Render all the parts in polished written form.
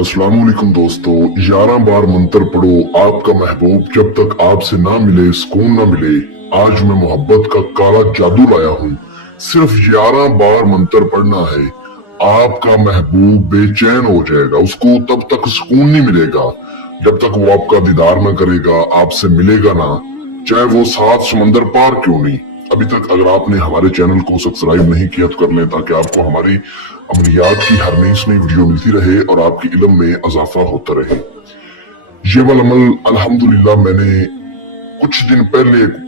अस्सलाम वालेकुम दोस्तों। 11 बार मंत्र पढ़ो आपका महबूब जब तक आपसे ना मिले सुकून ना मिले। आज मैं मोहब्बत का काला जादू लाया हूँ। सिर्फ 11 बार मंत्र पढ़ना है, आपका महबूब बेचैन हो जाएगा। उसको तब तक सुकून नहीं मिलेगा जब तक वो आपका दीदार ना करेगा, आपसे मिलेगा ना, चाहे वो 7 समंदर पार क्यों नहीं। अभी तक अगर आपने हमारे चैनल को सब्सक्राइब नहीं किया तो कर लें, ताकि आपको हमारी अमलियात की हर नई वीडियो मिलती रहे और आपके इल्म में इजाफा होता रहे। ये वाला अमल अल्हम्दुलिल्लाह मैंने कुछ दिन पहले एक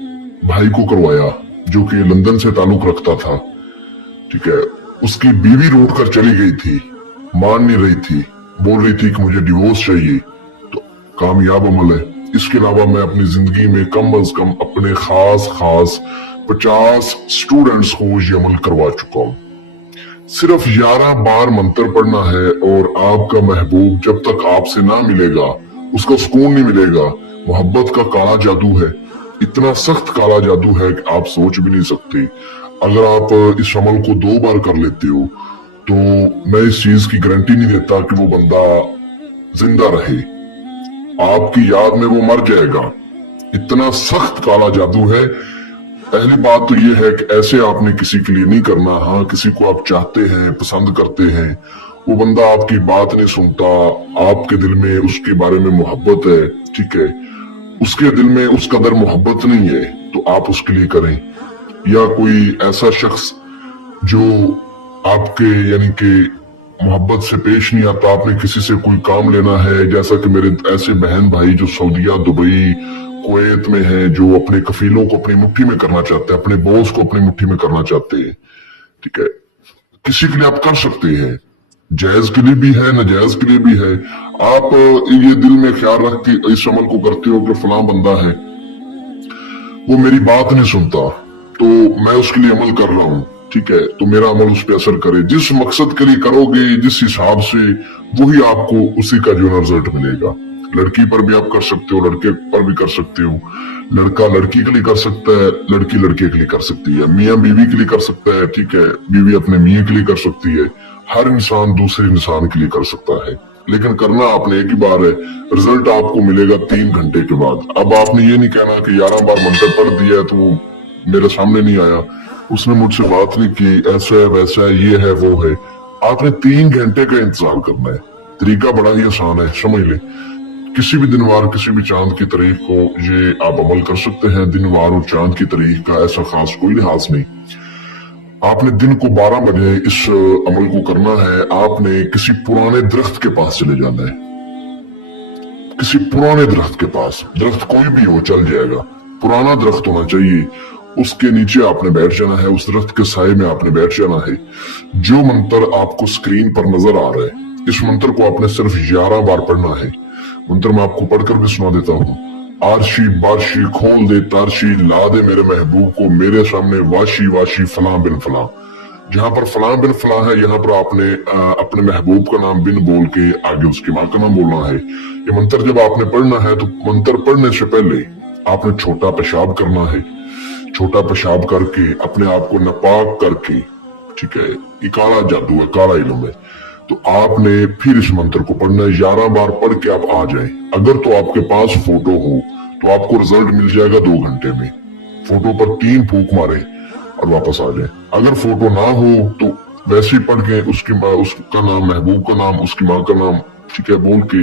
भाई को करवाया जो कि लंदन से ताल्लुक रखता था। ठीक है, उसकी बीवी रूठ कर चली गई थी, मान नहीं रही थी, बोल रही थी कि मुझे डिवोर्स चाहिए। तो कामयाब अमल है। इसके अलावा मैं अपनी जिंदगी में कम अज कम अपने खास 50 स्टूडेंट्स को ये अमल करवा चुका हूँ। सिर्फ 11 बार मंत्र पढ़ना है और आपका महबूब जब तक आपसे ना मिलेगा उसका सुकून नहीं मिलेगा। मोहब्बत का काला जादू है, इतना सख्त काला जादू है कि आप सोच भी नहीं सकते। अगर आप इस अमल को 2 बार कर लेते हो तो मैं इस चीज की गारंटी नहीं देता कि वो बंदा जिंदा रहे, आपकी याद में वो मर जाएगा। इतना सख्त काला जादू है। पहली बात तो ये है कि ऐसे आपने किसी के लिए नहीं करना। हाँ, किसी को आप चाहते हैं, पसंद करते हैं, वो बंदा आपकी बात नहीं सुनता, आपके दिल में उसके बारे में मोहब्बत है, ठीक है, उसके दिल में उस कदर मोहब्बत नहीं है तो आप उसके लिए करें। या कोई ऐसा शख्स जो आपके यानी कि मोहब्बत से पेश नहीं आता, आपने किसी से कोई काम लेना है, जैसा कि मेरे ऐसे बहन भाई जो सऊदीया, दुबई, कुवैत में हैं, जो अपने कफीलों को अपनी मुट्ठी में करना चाहते हैं, अपने बॉस को अपनी मुट्ठी में करना चाहते हैं। ठीक है, किसी के लिए आप कर सकते हैं, जायज के लिए भी है, नाजायज के लिए भी है। आप ये दिल में ख्याल रख के इस अमल को करते हो कि फलां बंदा है, वो मेरी बात नहीं सुनता तो मैं उसके लिए अमल कर रहा हूँ, ठीक है, तो मेरा अमल उस पर असर करे। जिस मकसद के लिए करोगे, जिस हिसाब से, वही आपको उसी का जो रिजल्ट मिलेगा। लड़की पर भी आप कर सकते हो, लड़के पर भी कर सकते हो, लड़का लड़की के लिए कर सकता है, लड़की लड़के के लिए कर सकती है, मियाँ बीवी के लिए कर सकता है, ठीक है, बीवी अपने मियाँ के लिए कर सकती है। हर इंसान दूसरे इंसान के लिए कर सकता है, लेकिन करना आपने एक ही बार है। रिजल्ट आपको मिलेगा 3 घंटे के बाद। अब आपने ये नहीं कहना कि 11 बार मंत्र पढ़ दिया है तो वो मेरे सामने नहीं आया, उसने मुझसे बात नहीं की, ऐसा है वैसा है, ये है वो है। आपने 3 घंटे का इंतजार करना है। तरीका बड़ा ही आसान है, समझ ले। किसी भी दिन वार, किसी भी चांद की तारीख को ये आप अमल कर सकते हैं। दिन वार और चांद की तारीख का ऐसा खास कोई लिहाज नहीं। आपने दिन को 12 बजे इस अमल को करना है। आपने किसी पुराने दरख्त के पास चले जाना है, किसी पुराने दरख्त के पास, दरख्त कोई भी हो चल जाएगा, पुराना दरख्त होना चाहिए। उसके नीचे आपने बैठ जाना है, उस दरख्त के साए में आपने बैठ जाना है। जो मंत्र आपको स्क्रीन पर नजर आ रहा है, इस मंत्र को आपने सिर्फ 11 बार पढ़ना है। मंत्र मैं आपको पढ़कर भी सुना देता हूँ। आरशी बारशी खोल दे तारशी, ला दे मेरे महबूब को मेरे सामने वाशी वाशी फलां बिन फलां। जहां पर फलां बिन फलां है, यहाँ पर आपने अपने महबूब का नाम बिन बोल के आगे उसकी माँ का नाम बोलना है। ये मंत्र जब आपने पढ़ना है तो मंत्र पढ़ने से पहले आपने छोटा पेशाब करना है। छोटा पेशाब करके अपने आप को नापाक करके, ठीक है, ये काला जादू है, काला इल्म है, तो आपने फिर इस मंत्र को पढ़ना है। 11 बार पढ़ के आप आ जाए। अगर तो आपके पास फोटो हो तो आपको रिजल्ट मिल जाएगा 2 घंटे में। फोटो पर 3 फूंक मारे और वापस आ जाए। अगर फोटो ना हो तो वैसे ही पढ़ के उसका नाम, महबूब का नाम, उसकी माँ का नाम, ठीक है, बोल के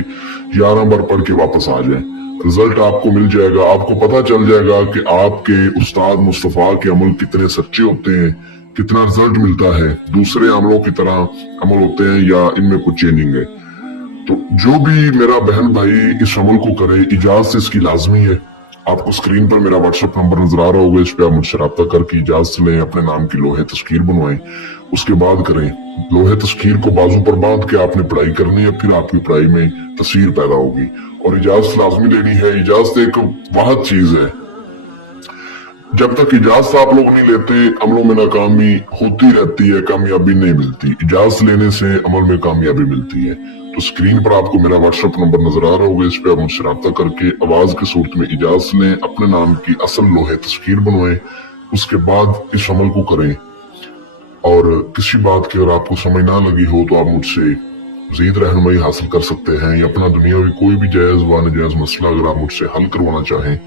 11 बार पढ़ के वापस आ जाए। रिजल्ट आपको मिल जाएगा। आपको पता चल जाएगा कि आपके उस्ताद मुस्तफा के अमल कितने सच्चे होते हैं, कितना रिजल्ट मिलता है। दूसरे अमलों की तरह अमल होते हैं या इनमें कुछ चेंजिंग है। तो जो भी मेरा बहन भाई इस अमल को करे, इजाजत इसकी लाजमी है। आपको स्क्रीन पर मेरा व्हाट्सएप नंबर नजर आ रहा होगा, इस पे आप मुझसे रब्ता करके इजाजत लें, अपने नाम की लोहे तस्कीर बनवाएं, उसके बाद करें। लोहे तस्कीर को बाजू पर बांध के आपने पढ़ाई करनी है, फिर आपकी पढ़ाई में तस्वीर पैदा होगी। और इजाजत लाजमी लेनी है। इजाजत एक वाहद चीज है, जब तक इजाजत आप लोग नहीं लेते अमलों में नाकामी होती रहती है, कामयाबी नहीं मिलती। इजाजत लेने से अमल में कामयाबी मिलती है। तो स्क्रीन पर आपको मेरा व्हाट्सएप नंबर नजर आ रहा होगा, इस पे आप मुझसे रब्ता करके आवाज की सूरत में इजाजत लें, अपने नाम की असल लोहे तस्वीर बनवाएं, उसके बाद इस अमल को करें। और किसी बात की अगर आपको समझ ना लगी हो तो आप मुझसे मजीद रहनुमाई हासिल कर सकते हैं या अपना दुनियावी कोई भी जायज व नाजायज मसला अगर आप मुझसे हल करवाना चाहें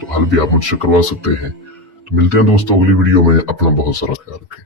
तो हल भी आप मुझसे करवा सकते हैं। तो मिलते हैं दोस्तों अगली वीडियो में। अपना बहुत सारा ख्याल रखें।